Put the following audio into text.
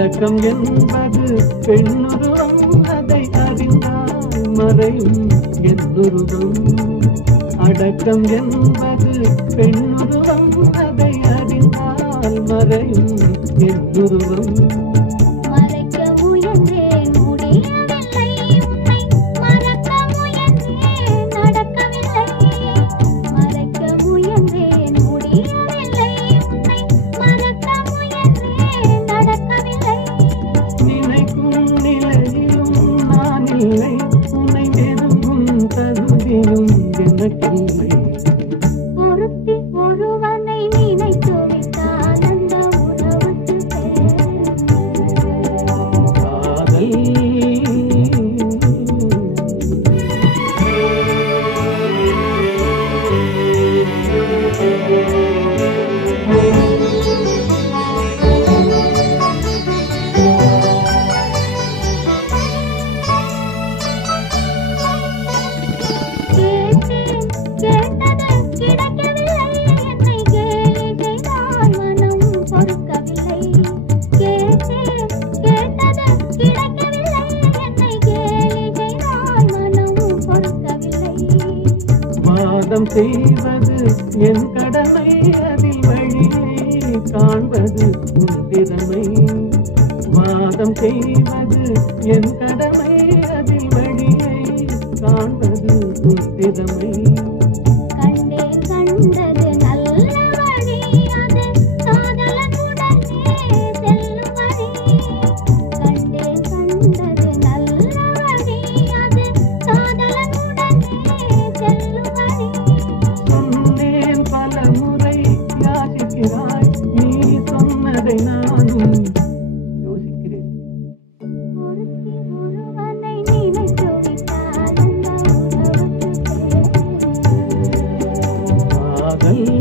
அடக்கம் என்பது பெண்ணுருவம், அதை அறிந்தால் மறையும் என்னுருவம். அடக்கம் என்பது பெண்ணுருவம், அதை அறிந்தால் மறையும் என்னுருவம். உன்னை நெருங்கும் தகுதியும் எனக்கில்லை. ஒருத்தி ஒருவனை நினைத்து விட்டால் அந்த உறவுக்கு காதல். வாதம் செய்வது என் கடமை, அதில் வழியை காண்பது உன் திறமை. வாதம் செய்வது என் கடமை, அதில் வழியை காண்பது உன் திறமை. கண்டே கண்டது நல்ல வழி, அது காதலனுடனே செல்லும் வழி. கண்டே கண்டது நல்ல வழி, அது காதலனுடனே செல்லும் வழி. சொன்னேன் பல முறை யாசிக்கிறாய், நீ சொன்னதை நானும் யோசிக்கிறேன். ஒருத்தி ஒருவனை நினைத்து விட்டால் அந்த உறவுக்கு காதல்.